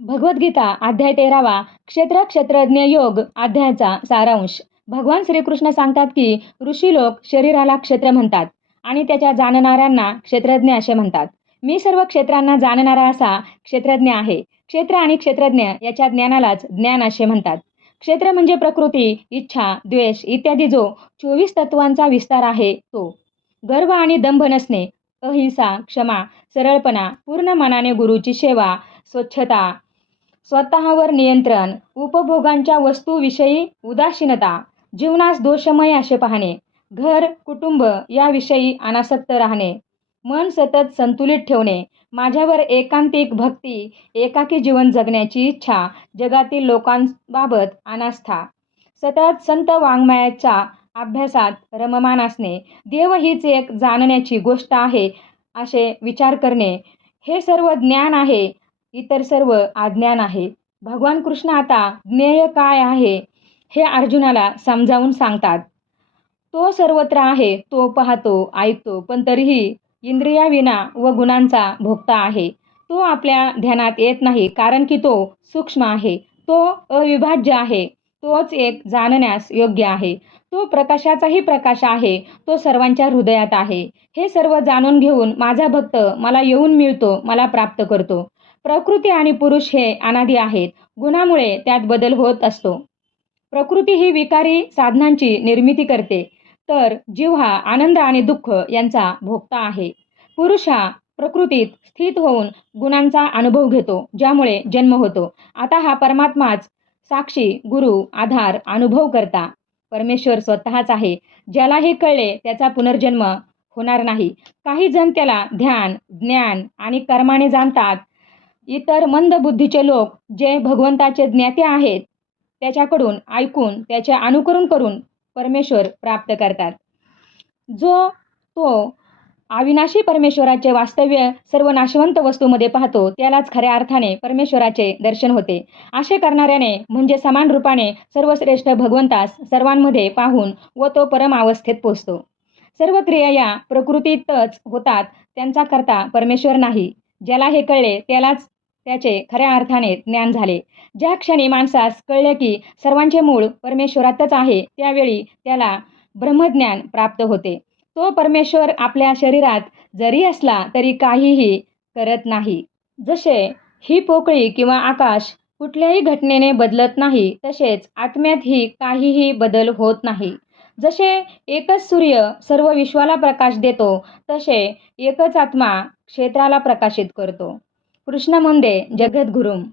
भगवद्गीता अध्याय तेरावा क्षेत्र क्षेत्रज्ञ योग अध्यायाचा सारांश. भगवान श्रीकृष्ण सांगतात की ऋषी लोक शरीराला क्षेत्र म्हणतात आणि त्याच्या जाणणाऱ्यांना क्षेत्रज्ञ असे म्हणतात. मी सर्व क्षेत्रांना जाणणारा असा क्षेत्रज्ञ आहे. क्षेत्र आणि क्षेत्रज्ञ याच्या ज्ञानालाच ज्ञान असे म्हणतात. क्षेत्र म्हणजे प्रकृती इच्छा द्वेष इत्यादी जो चोवीस तत्वांचा विस्तार आहे तो. गर्व आणि दंभ नसणे अहिंसा क्षमा सरळपणा पूर्ण मनाने गुरुची सेवा स्वच्छता स्वतःवर नियंत्रण उपभोगांच्या वस्तूविषयी उदासीनता जीवनास दोषमय असे पाहणे घर कुटुंब याविषयी अनासक्त राहणे मन सतत संतुलित ठेवणे माझ्यावर एकांतिक भक्ती एकाकी जीवन जगण्याची इच्छा जगातील लोकांबाबत अनास्था सतत संत वाङ्मयाच्या अभ्यासात रममान असणे देव हीच एक जाणण्याची गोष्ट आहे असे विचार करणे हे सर्व ज्ञान आहे इतर सर्व अज्ञान आहे. भगवान कृष्ण आता ज्ञेय काय आहे हे अर्जुनाला समजावून सांगतात. तो सर्वत्र आहे तो पाहतो ऐकतो पण तरीही इंद्रियाविना व गुणांचा भोगता आहे. तो आपल्या ध्यानात येत नाही कारण की तो सूक्ष्म आहे. तो अविभाज्य आहे. तोच एक जाणण्यास योग्य आहे. तो प्रकाशाचाही प्रकाश आहे. तो सर्वांच्या हृदयात आहे. हे सर्व जाणून घेऊन माझा भक्त मला येऊन मिळतो मला प्राप्त करतो. प्रकृती आणि पुरुष हे अनादी आहेत. गुणामुळे त्यात बदल होत असतो. प्रकृती ही विकारी साधनांची निर्मिती करते. तर जीव हा आनंद आणि दुःख यांचा भोगता आहे. पुरुष हा प्रकृतीत स्थित होऊन गुणांचा अनुभव घेतो ज्यामुळे जन्म होतो. आता हा परमात्माच साक्षी गुरु आधार अनुभव करता. परमेश्वर स्वतःच आहे. ज्याला हे कळले त्याचा पुनर्जन्म होणार नाही. काही जण त्याला ध्यान ज्ञान आणि कर्माने जाणतात. इतर मंद बुद्धीचे लोक जे भगवंताचे ज्ञाते आहेत त्याच्याकडून ऐकून त्याचे अनुकरण करून परमेश्वर प्राप्त करतात. जो तो अविनाशी परमेश्वराचे वास्तव्य सर्व नाशवंत वस्तूमध्ये पाहतो त्यालाच खऱ्या अर्थाने परमेश्वराचे दर्शन होते. असे करणाऱ्याने म्हणजे समान रूपाने सर्वश्रेष्ठ भगवंतास सर्वांमध्ये पाहून व तो परम अवस्थेत पोचतो. सर्व क्रिया या प्रकृतीतच होतात त्यांचा करता परमेश्वर नाही. ज्याला हे कळले त्यालाच त्याचे खऱ्या अर्थाने ज्ञान झाले. ज्या क्षणी माणसास कळले की सर्वांचे मूळ परमेश्वरातच आहे त्यावेळी त्याला ब्रह्मज्ञान प्राप्त होते. तो परमेश्वर आपल्या शरीरात जरी असला तरी काहीही करत नाही. जसे ही पोकळी किंवा आकाश कुठल्याही घटनेने बदलत नाही तसेच आत्म्यातही काहीही बदल होत नाही. जसे एकच सूर्य सर्व विश्वाला प्रकाश देतो तसे एकच आत्मा क्षेत्राला प्रकाशित करतो. कृष्णा ಮುಂದೆ जगद्गुरुम्